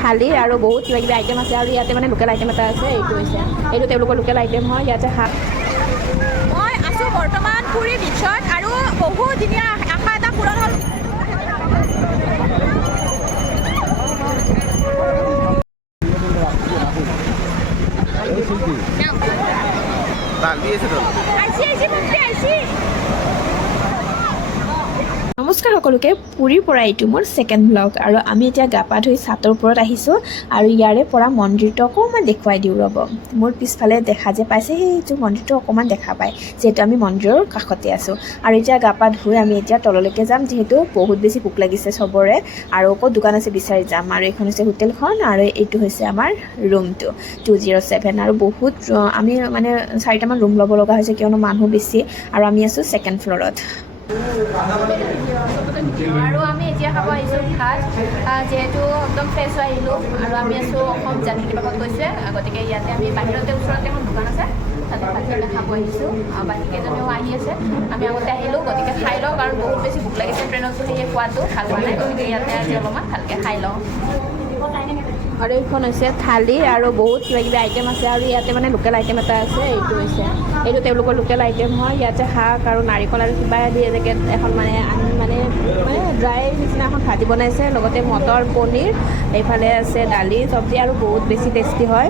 থালি আৰু বহুত কিবা কিবি আইটেম আছে আৰু ইয়াতে মানে লোকেল আইটেম এটা আছে এইটো তেওঁলোকৰ লোকেল আইটেম হয় ইয়াতে মই আছোঁ বৰ্তমান পুৰী বিচত আৰু বহুত ধুনীয়া আশা এটা পূৰণ হ'ল নমস্কাৰ সকলোকে পুৰীৰ পৰা এইটো মোৰ ছেকেণ্ড ব্লগ আৰু আমি এতিয়া গা পা ধুই ছাতৰ ওপৰত আহিছোঁ আৰু ইয়াৰে পৰা মন্দিৰটো অকণমান দেখুৱাই দিওঁ ৰ'ব মোৰ পিছফালে দেখা যে পাইছে সেইটো মন্দিৰটো অকণমান দেখা পায় যিহেতু আমি মন্দিৰৰ কাষতে আছোঁ আৰু এতিয়া গা পা ধুই আমি এতিয়া তললৈকে যাম যিহেতু বহুত বেছি ভোক লাগিছে চবৰে আৰু ক'ত দোকান আছে বিচাৰি যাম আৰু এইখন হৈছে হোটেলখন আৰু এইটো হৈছে আমাৰ ৰুমটো 207 আৰু বহুত আমি মানে 4টামান ৰুম ল'ব লগা হৈছে কিয়নো মানুহ বেছি আৰু আমি আছোঁ ছেকেণ্ড ফ্ল'ৰত আৰু আমি এতিয়া খাব আহিছোঁ ভাত যিহেতু একদম ফ্ৰেছ হৈ আহিলোঁ আৰু আমি আছোঁ অসম জাতিনিবাসত গৈছে গতিকে ইয়াতে আমি বাহিৰতে ওচৰতে এখন দোকান আছে তাতে ভাতকেইটা খাব আহিছোঁ বাকীকেইজনেও আহি আছে আমি আগতে আহিলোঁ গতিকে খাই লওঁ কাৰণ বহুত বেছি ভোক লাগিছে ট্ৰেইনতো সেয়ে খোৱাটো ভাল হোৱা নাই গতিকে ইয়াতে আজি অলপমান ভালকৈ খাই লওঁ আৰু এইখন হৈছে থালি আৰু বহুত কিবা কিবি আইটেম আছে আৰু ইয়াতে মানে লোকেল আইটেম এটা আছে এইটো তেওঁলোকৰ লোকেল আইটেম হয় ইয়াতে শাক আৰু নাৰিকল আৰু কিবা দি এনেকৈ এখন মানে ড্ৰাই নিচিনা এখন ভাজি বনাইছে লগতে মটৰ পনীৰ এইফালে আছে দালি চব্জি আৰু বহুত বেছি টেষ্টি হয়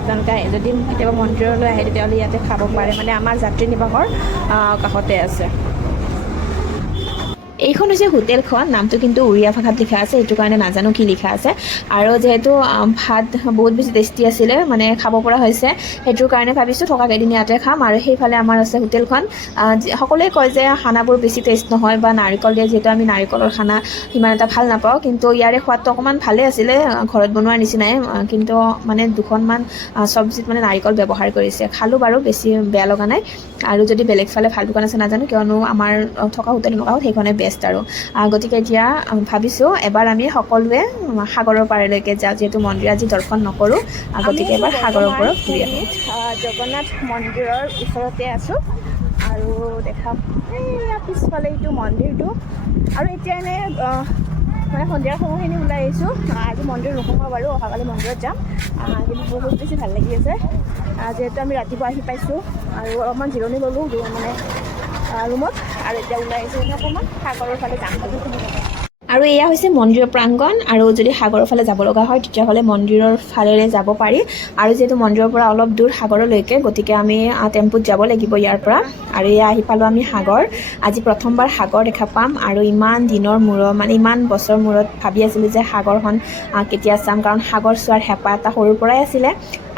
আপোনালোকে যদি কেতিয়াবা মন্দিৰলৈ আহে তেতিয়াহ'লে ইয়াতে খাব পাৰে মানে আমাৰ যাত্ৰী নিবাসৰ কাষতে আছে এইখন হৈছে হোটেলখন নামটো কিন্তু উৰিয়া ভাষাত লিখা আছে এইটো কাৰণে নাজানো কি লিখা আছে আৰু যেহেতু ভাত বহুত বেছি টেষ্টি আছিলে মানে খাব পৰা হৈছে সেইটোৰ কাৰণে ভাবিছোঁ থকা কেইদিন ইয়াতে খাম আৰু সেইফালে আমাৰ আছে হোটেলখন সকলোৱে কয় যে খানাবোৰ বেছি টেষ্ট নহয় বা নাৰিকল দিয়ে যিহেতু আমি নাৰিকলৰ খানা সিমান এটা ভাল নাপাওঁ কিন্তু ইয়াৰে সোৱাদটো অকণমান ভালেই আছিলে ঘৰত বনোৱাৰ নিচিনাই কিন্তু মানে দুখনমান চব্জিত মানে নাৰিকল ব্যৱহাৰ কৰিছে খালোঁ বাৰু বেছি বেয়া লগা নাই আৰু যদি বেলেগ ফালে ভাল দোকান আছে নাজানো কিয়নো আমাৰ থকা হোটেল নগাঁৱত সেইখনে বেষ্ট আৰু গতিকে এতিয়া ভাবিছোঁ এবাৰ আমি সকলোৱে সাগৰৰ পাৰলৈকে যাওঁ যিহেতু মন্দিৰ আজি দৰ্শন নকৰোঁ গতিকে এবাৰ সাগৰৰ পৰা ঘূৰি আহোঁ জগন্নাথ মন্দিৰৰ ওচৰতে আছোঁ আৰু দেখা এইয়া পিছফালে এইটো মন্দিৰটো আৰু এতিয়া এনেই মানে সন্ধিয়াৰ সময়খিনি ওলাই আহিছোঁ আজি মন্দিৰ নোসোমাওঁ বাৰু অহাকালি মন্দিৰত যাম কিন্তু বহুত বেছি ভাল লাগি আছে যিহেতু আমি ৰাতিপুৱা আহি পাইছোঁ আৰু অলপমান জিৰণি ল'লোঁ মানে ৰুমত আৰু এতিয়া ওলাই আহিছোঁ অকণমান সাগৰৰ ফালে যাম আৰু এয়া হৈছে মন্দিৰৰ প্ৰাংগণ আৰু যদি সাগৰৰ ফালে যাব লগা হয় তেতিয়াহ'লে মন্দিৰৰ ফালেৰে যাব পাৰি আৰু যিহেতু মন্দিৰৰ পৰা অলপ দূৰ সাগৰলৈকে গতিকে আমি টেম্পুত যাব লাগিব ইয়াৰ পৰা আৰু এয়া আহি পালোঁ আমি সাগৰ আজি প্ৰথমবাৰ সাগৰ দেখা পাম আৰু ইমান দিনৰ মূৰত মানে ইমান বছৰৰ মূৰত ভাবি আছিলোঁ যে সাগৰখন কেতিয়া চাম কাৰণ সাগৰ চোৱাৰ হেঁপাহ এটা সৰুৰ পৰাই আছিলে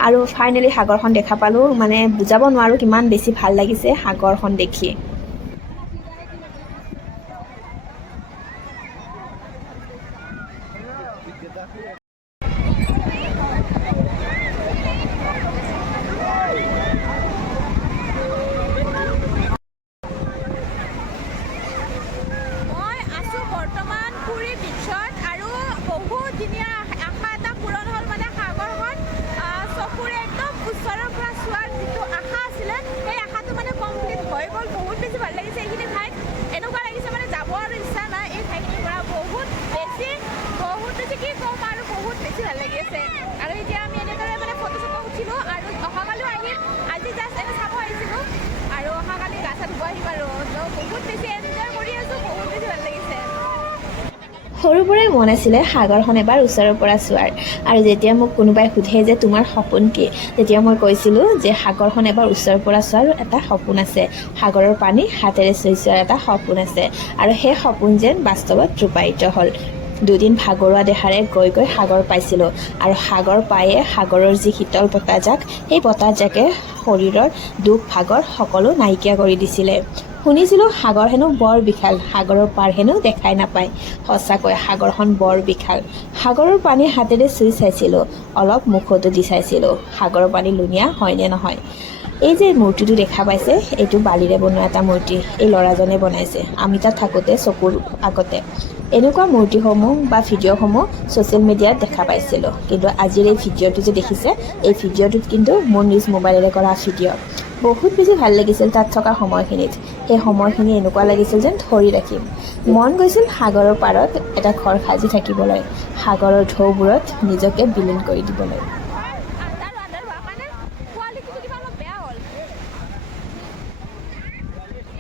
আৰু ফাইনেলি সাগৰখন দেখা পালোঁ মানে বুজাব নোৱাৰোঁ কিমান বেছি ভাল লাগিছে সাগৰখন দেখি সৰুৰ পৰাই মন আছিলে সাগৰখন এবাৰ ওচৰৰ পৰা চোৱাৰ আৰু যেতিয়া মোক কোনোবাই সোধে যে তোমাৰ সপোন কি তেতিয়া মই কৈছিলোঁ যে সাগৰখন এবাৰ ওচৰৰ পৰা চোৱাৰ এটা সপোন আছে সাগৰৰ পানী হাতেৰে চুই চোৱাৰ এটা সপোন আছে আৰু সেই সপোন যেন বাস্তৱত ৰূপায়িত হ'ল দুদিন ভাগৰুৱা দেহাৰে গৈ গৈ সাগৰ পাইছিলোঁ আৰু সাগৰ পায়ে সাগৰৰ যি শীতল বতাহজাক সেই বতাহজাকে শৰীৰৰ দুখ ভাগৰ সকলো নাইকিয়া কৰি দিছিলে শুনিছিলোঁ সাগৰ হেনো বৰ বিশাল সাগৰৰ পাৰ হেনো দেখাই নাপায় সঁচাকৈ সাগৰখন বৰ বিশাল সাগৰৰ পানী হাতেৰে চুই চাইছিলোঁ অলপ মুখতো দি চাইছিলোঁ সাগৰৰ পানী লুণীয়া হয়নে নহয় এই যে মূৰ্তিটো দেখা পাইছে এইটো বালিৰে বনোৱা এটা মূৰ্তি এই ল'ৰাজনে বনাইছে আমি তাত থাকোঁতে চকুৰ আগতে এনেকুৱা মূৰ্তিসমূহ বা ভিডিঅ'সমূহ ছ'চিয়েল মিডিয়াত দেখা পাইছিলোঁ কিন্তু আজিৰ এই ভিডিঅ'টো যে দেখিছে এই ভিডিঅ'টোত কিন্তু মোৰ নিজ মোবাইলেৰে কৰা ভিডিঅ' বহুত বেছি ভাল লাগিছিল তাত থকা সময়খিনিত। সেই সময়খিনি এনেকুৱা লাগিছিল যেন ধৰি ৰাখিম। মন গৈছিল সাগৰৰ পাৰত এটা ঘৰ সাজি থাকিবলৈ, সাগৰৰ ঢৌবোৰত নিজকে বিলীন কৰি দিবলৈ। আন্ধাৰ হোৱাৰ কাৰণে কোৱালিটিটো কিবা অলপ বেয়া হ'ল।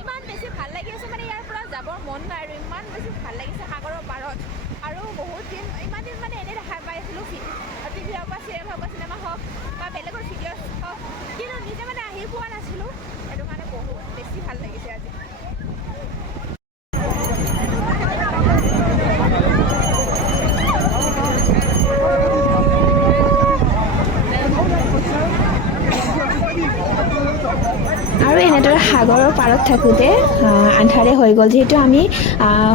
ইমান বেছি ভাল লাগি আছে মানে ইয়াৰ পৰা যাবৰ মন নাই আৰু ইমান বেছি ভাল লাগিছে সাগৰৰ পাৰত। আৰু বহুত দিন ইমান দিন মানে এনেই দেখা পাই আছিলোঁ টিভি হওক বা চিৰিয়েল হওক বা চিনেমা হওক বা বেলেগৰ ভিডিঅ' হওক, কিন্তু নিজে মানে আহি পোৱা নাছিলোঁ। সেইটো কাৰণে বহুত বেছি ভাল লাগিছে আজি। আৰু এনেদৰে সাগৰৰ পাৰত থাকোঁতে আন্ধাৰে হৈ গ'ল। যিহেতু আমি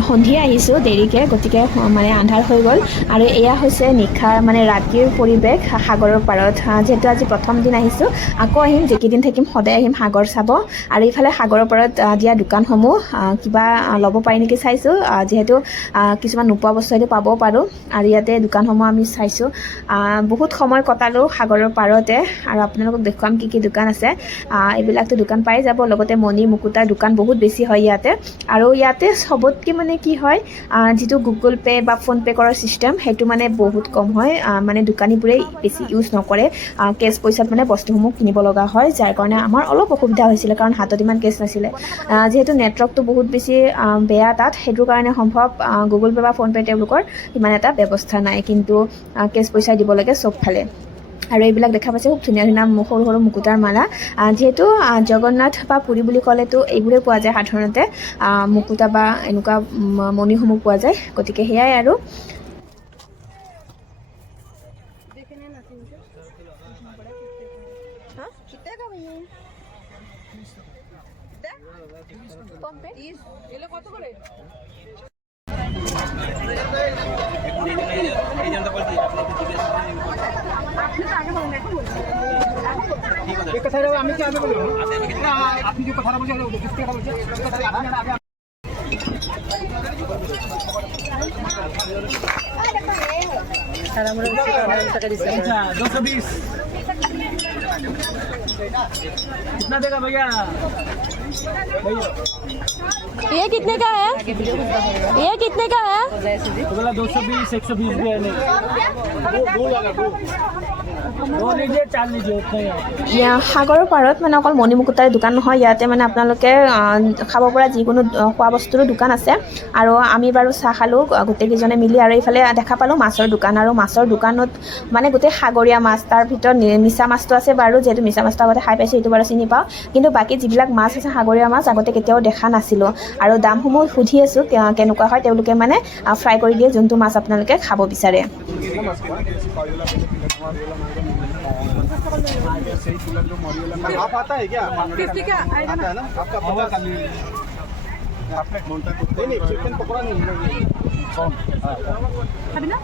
সন্ধিয়া আহিছোঁ দেৰিকৈ, গতিকে মানে আন্ধাৰ হৈ গ'ল। আৰু এয়া হৈছে নিশাৰ মানে ৰাতিৰ পৰিৱেশ সাগৰৰ পাৰত। যিহেতু আজি প্ৰথম দিন আহিছোঁ, আকৌ আহিম, যিকেইদিন থাকিম সদায় আহিম সাগৰ চাব। আৰু ইফালে সাগৰৰ পাৰত দিয়া দোকানসমূহ কিবা ল'ব পাৰি নেকি চাইছোঁ, যিহেতু কিছুমান নোপোৱা বস্তু হয়তো পাবও পাৰোঁ। আৰু ইয়াতে দোকানসমূহ আমি চাইছোঁ। বহুত সময় কটালোঁ সাগৰৰ পাৰতে, আৰু আপোনালোকক দেখুৱাম কি কি দোকান আছে। এইবিলাকতো দোকান পাই যাব, লগতে মণি মুকুতাৰ দোকান বহুত বেছি হয় ইয়াতে। আৰু ইয়াতে চবতকৈ মানে কি হয়, যিটো গুগল পে' বা ফোনপে' কৰাৰ ছিষ্টেম, সেইটো মানে বহুত কম হয়। মানে দোকানীবোৰে বেছি ইউজ নকৰে, কেছ পইচাত মানে বস্তুসমূহ কিনিব লগা হয়, যাৰ কাৰণে আমাৰ অলপ অসুবিধা হৈছিলে, কাৰণ হাতত ইমান কেছ নাছিলে। যিহেতু নেটৱৰ্কটো বহুত বেছি বেয়া তাত, সেইটো কাৰণে সম্ভৱ গুগল পে' বা ফোনপে' তেওঁলোকৰ ইমান এটা ব্যৱস্থা নাই, কিন্তু কেছ পইচা দিব লাগে চবফালে। আৰু এইবিলাক দেখা পাইছে খুব ধুনীয়া ধুনীয়া সৰু সৰু মুকুতাৰ মালা। যিহেতু জগন্নাথ বা পুৰী বুলি ক'লেতো এইবোৰেই পোৱা যায় সাধাৰণতে, মুকুতা বা এনেকুৱা মণিসমূহ পোৱা যায়। গতিকে সেয়াই আৰু। एक कथा আমি কি আগে বলবো আপনি যে কথাটা বলছেন বুঝতে কথা বলছেন আপনি আগে अच्छा 220 कितना देगा भैया ये कितने का है? ये कितने का है? तो बोला 220 120 भी है नहीं दो लीजिए 4 लीजिए उतना ही সাগৰৰ পাৰত মানে অকল মণি মুকুতাৰ দোকান নহয়, ইয়াতে মানে আপোনালোকে খাব পৰা যিকোনো খোৱা বস্তুৰো দোকান আছে। আৰু আমি বাৰু চাহ খালোঁ গোটেইকেইজনে মিলি। আৰু এইফালে দেখা পালোঁ মাছৰ দোকান, আৰু মাছৰ দোকানত মানে গোটেই সাগৰীয়া মাছ, তাৰ ভিতৰত মিছা মাছটো আছে বাৰু, যিহেতু মিছা মাছটো আগতে খাই পাইছোঁ, সেইটো বাৰু চিনি পাওঁ। কিন্তু বাকী যিবিলাক মাছ আছে সাগৰীয়া মাছ আগতে কেতিয়াও দেখা নাছিলোঁ। আৰু দামসমূহ সুধি আছোঁ কেনেকুৱা হয়, তেওঁলোকে মানে ফ্ৰাই কৰি দিয়ে যোনটো মাছ আপোনালোকে খাব বিচাৰে। आप आता है क्या 50 का आएगा ना आपका पता आपने नहीं चिकन पकौड़ा नहीं कौन अभी ना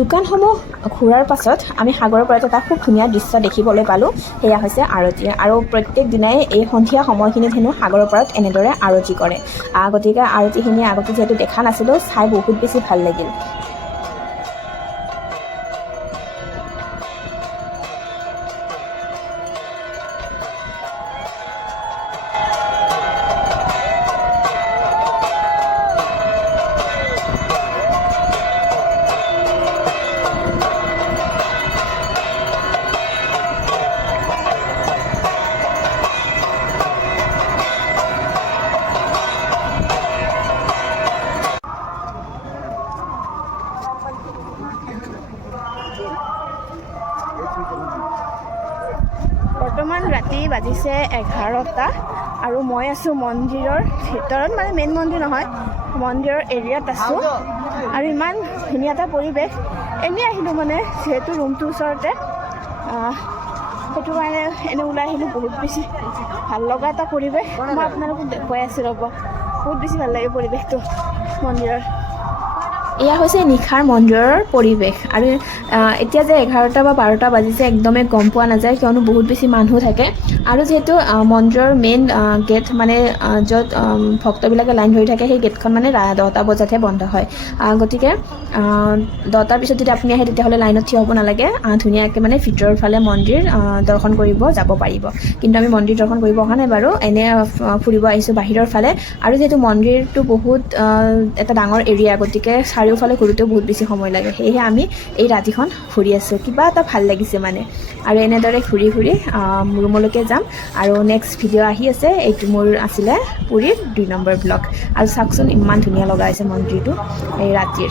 দোকানসমূহ ঘূৰাৰ পাছত আমি সাগৰৰ পাৰত এটা খুব ধুনীয়া দৃশ্য দেখিবলৈ পালোঁ। সেয়া হৈছে আৰতি। আৰু প্ৰত্যেক দিনাই এই সন্ধিয়া সময়খিনিত হেনো সাগৰৰ পাৰত এনেদৰে আৰতি কৰে। গতিকে আৰতিখিনি আগতে যিহেতু দেখা নাছিলোঁ, চাই বহুত বেছি ভাল লাগিল। বৰ্তমান ৰাতি বাজিছে 11টা, আৰু মই আছোঁ মন্দিৰৰ ভিতৰত, মানে মেইন মন্দিৰ নহয়, মন্দিৰৰ এৰিয়াত আছোঁ। আৰু ইমান ধুনীয়া এটা পৰিৱেশ। এনেই আহিলোঁ মানে, যিহেতু ৰুমটোৰ ওচৰতে সেইটো কাৰণে এনে ওলাই আহিলোঁ। বহুত বেছি ভাল লগা এটা পৰিৱেশ। মই আপোনালোকক দেখুৱাই আছোঁ ৰ'ব, বহুত বেছি ভাল লাগে পৰিৱেশটো মন্দিৰৰ। এয়া হৈছে নিশাৰ মন্দিৰৰ পৰিৱেশ। আৰু এতিয়া যে 11টা বা 12টা বাজিছে একদমেই গম পোৱা নাযায়, কিয়নো বহুত বেছি মানুহ থাকে। আৰু যিহেতু মন্দিৰৰ মেইন গেট মানে য'ত ভক্তবিলাকে লাইন ধৰি থাকে, সেই গেটখন মানে 10টা বজাতহে বন্ধ হয়। গতিকে 10টাৰ পিছত যদি আপুনি আহে তেতিয়াহ'লে লাইনত থিয় হ'ব নালাগে, ধুনীয়াকৈ মানে ভিতৰৰ ফালে মন্দিৰ দৰ্শন কৰিব যাব পাৰিব। কিন্তু আমি মন্দিৰ দৰ্শন কৰিব অহা নাই বাৰু, এনে ফুৰিব আহিছোঁ বাহিৰৰ ফালে। আৰু যিহেতু মন্দিৰটো বহুত এটা ডাঙৰ এৰিয়া, গতিকে চাৰিওফালে ঘূৰোঁতেও বহুত বেছি সময় লাগে। সেয়েহে আমি এই ৰাতিখন ঘূৰি আছোঁ, কিবা এটা ভাল লাগিছে মানে। আৰু এনেদৰে ঘূৰি ঘূৰি ৰুমলৈকে যাম। আৰু নেক্সট ভিডিঅ' আহি আছে। এইটো মোৰ আছিলে পুৰীৰ 2 নম্বৰ ব্লগ। আৰু চাওকচোন ইমান ধুনীয়া লগা হৈছে মন্দিৰটো এই ৰাতিৰ।